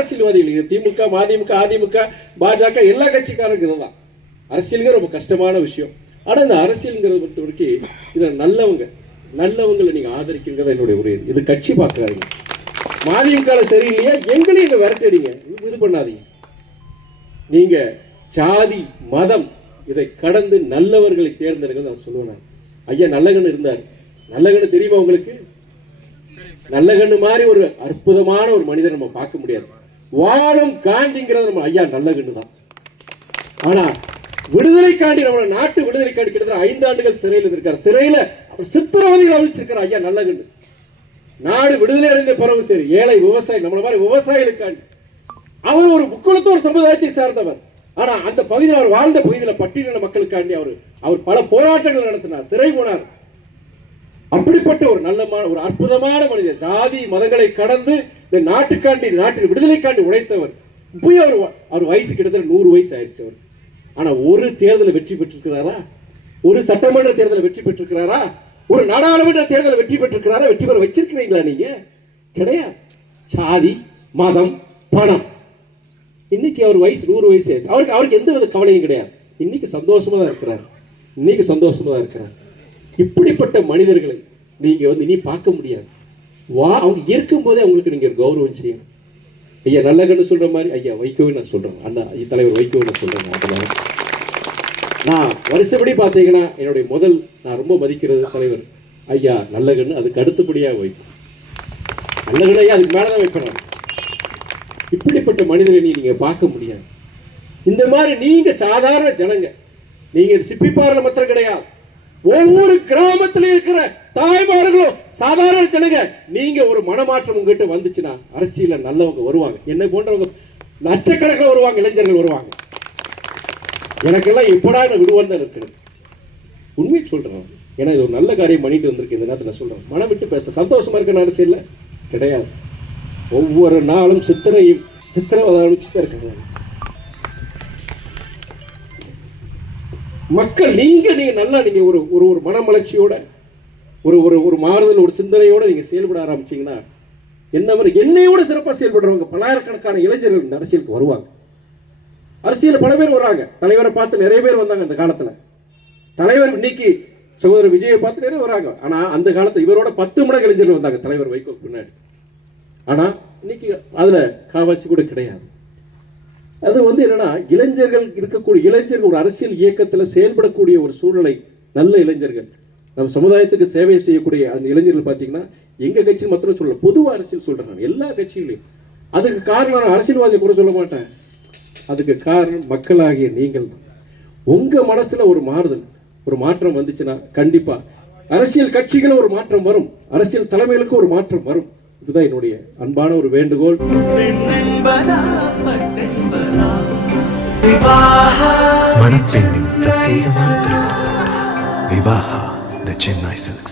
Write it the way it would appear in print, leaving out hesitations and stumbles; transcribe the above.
அரசியல்வாதிகள், இது திமுக, மதிமுக, அதிமுக, பாஜக எல்லா கட்சிக்காரங்க இதுதான். அரசியலுங்க ரொம்ப கஷ்டமான விஷயம். ஆனால் இந்த அரசியலுங்கிறத பொறுத்த வரைக்கும் இதில் நல்லவங்களை நீங்கள் ஆதரிக்கிறத என்னுடைய ஒரு இது கட்சி பார்க்குறாங்க. மதிமுக சரியில்லையா, எங்களையும் இங்கே விரட்டடிங்க, இது பண்ணாதீங்க. நீங்கள் ஜாதி மதம் இதை கடந்து நல்லவர்களை தேர்ந்தெடுங்க நான் சொல்லுவேன். ஐயா நல்லகண்ணு இருந்தார். நல்லகண்ணு தெரியுமா உங்களுக்கு? நல்லகண்ணு மாதிரி ஒரு அற்புதமான ஒரு மனிதர் நம்ம பார்க்க முடியாது. வாழும் காந்திங்கிறது நம்ம ஐயா நல்லகண்ணு தான். ஆனா விடுதலைக்காண்டி நம்ம நாட்டு விடுதலைக்காண்டி கிட்டத்தட்ட 5 ஆண்டுகள் சிறையில் இருக்கார். சிறையில அவர் சித்திரவதைகள் அமைச்சிருக்கார் ஐயா நல்லகண்ணு. நாடு விடுதலை அடைந்த பிறகு சரி, ஏழை விவசாயி நம்மள மாதிரி விவசாயிகளுக்காண்டி அவர் ஒரு முக்குளத்தோர் சமுதாயத்தை சார்ந்தவர். ஆனா அந்த பகுதியில் அவர் வாழ்ந்த பகுதியில் பட்டியலின மக்களுக்காண்டி அவர் பல போராட்டங்கள் நடத்தினார், சிறை போனார். அப்படிப்பட்ட ஒரு ஒரு அற்புதமான மனிதர். ஜாதி மதங்களை கடந்து இந்த நாட்டின் விடுதலைக்காண்டி உழைத்தவர். இப்பயும் அவர் வயசு கிட்டத்தட்ட 100 வயசு ஆயிடுச்சு அவர். ஆனா ஒரு தேர்தலை வெற்றி பெற்றிருக்கிறாரா? ஒரு சட்டமன்ற தேர்தலை வெற்றி பெற்றிருக்கிறாரா? ஒரு நாடாளுமன்ற தேர்தலை வெற்றி பெற்றிருக்கிறாரா? வெற்றி பெற வச்சிருக்கிறீங்களா நீங்க? கிடையாது. சாதி மதம் பணம். இன்னைக்கு அவர் வயசு 100 வயசு ஆயிடுச்சு. அவருக்கு எந்த வித கவலையும் கிடையாது. இன்னைக்கு சந்தோஷமா தான் இருக்கிறார். இப்படிப்பட்ட மனிதர்களை நீங்க இனி பார்க்க முடியாது. அவங்க இருக்கும் போதே அவங்களுக்கு நீங்க கௌரவம் செய்யணும். ஐயா நல்லகண்ணு சொல்ற மாதிரி ஐயா வைகோவை நான் சொல்றேன், அண்ணா தலைவர் வைகோவை நான் சொல்றேன். அதனால நான் வருஷப்படி பார்த்தீங்கன்னா என்னுடைய நான் ரொம்ப மதிக்கிறது தலைவர் ஐயா நல்லகண்ணு. அதுக்கு அடுத்தபடியாக வைக்கும் நல்லகண்ணு ஐயா, அதுக்கு மேலதான் வைப்பேன். இப்படிப்பட்ட மனிதரை நீங்க பார்க்க முடியாது. இந்த மாதிரி நீங்க சாதாரண ஜனங்க, நீங்க சிப்பி பார்லமெண்ட் கிடையாது. ஒவ்வொரு கிராமத்தில் இருக்கிற தாய்மார்களும் சாதாரண ஜனங்க. நீங்க ஒரு மனமாற்றம் உங்ககிட்ட வந்துச்சுன்னா அரசியல நல்லவங்க வருவாங்க. என்னை போன்றவங்க லட்சக்கணக்கில் வருவாங்க, இளைஞர்கள் வருவாங்க. எனக்கெல்லாம் எப்படா என்ன விடுவான்னு தான் இருக்கிறது. உண்மையை சொல்றேன். ஏன்னா இது ஒரு நல்ல காரியம் பண்ணிட்டு வந்திருக்கு. இந்த நேரத்தில் நான் சொல்றேன், மனம் விட்டு பேச சந்தோஷமா இருக்க அரசியல்ல கிடையாது. ஒவ்வொரு நாளும் சித்திரவதை அழிச்சுட்டே இருக்காங்க மக்கள். நீங்க நல்லா நீங்க ஒரு மனமலர்ச்சியோட ஒரு மாறுதல், ஒரு சிந்தனையோட நீங்க செயல்பட ஆரம்பிச்சீங்கன்னா என்னையோட சிறப்பாக செயல்படுறவங்க பல்லாயிரக்கணக்கான இளைஞர்கள் இந்த அரசியலுக்கு வருவாங்க. அரசியல் பல பேர் வர்றாங்க. தலைவரை பார்த்து நிறைய பேர் வந்தாங்க அந்த காலத்துல. தலைவர் இன்னைக்கு சகோதரர் விஜயை பார்த்து நிறைய வராங்க. ஆனா அந்த காலத்துல இவரோட 10 மடங்கு இளைஞர்கள் வந்தாங்க தலைவர் வைகோ பின்னாடி. ஆனா இன்னைக்கு அதுல காவாசி கூட கிடையாது. அது என்னன்னா இளைஞர்கள் ஒரு அரசியல் இயக்கத்தில் செயல்படக்கூடிய ஒரு சூழ்நிலை. நல்ல இளைஞர்கள் நம்ம சமுதாயத்துக்கு சேவை செய்யக்கூடிய அந்த இளைஞர்கள் பார்த்தீங்கன்னா எங்க கட்சி மாத்திரம் சொல்லல, பொதுவாக அரசியல் சொல்றேன் நான், எல்லா கட்சிகளையும். அதுக்கு காரணம் நான் அரசியல்வாதியை கூட சொல்ல மாட்டேன். அதுக்கு காரணம் மக்களாகிய நீங்கள் தான். உங்க மனசுல ஒரு மாறுதல், ஒரு மாற்றம் வந்துச்சுன்னா கண்டிப்பா அரசியல் கட்சிகளும் ஒரு மாற்றம் வரும், அரசியல் தலைமைகளுக்கு ஒரு மாற்றம் வரும். இதுதான் என்னுடைய அன்பான ஒரு வேண்டுகோள். மணப்பெண்ணின் பிரத்யேகமான திருமணம் விவாஹா தி சென்னை சில்க்ஸ்.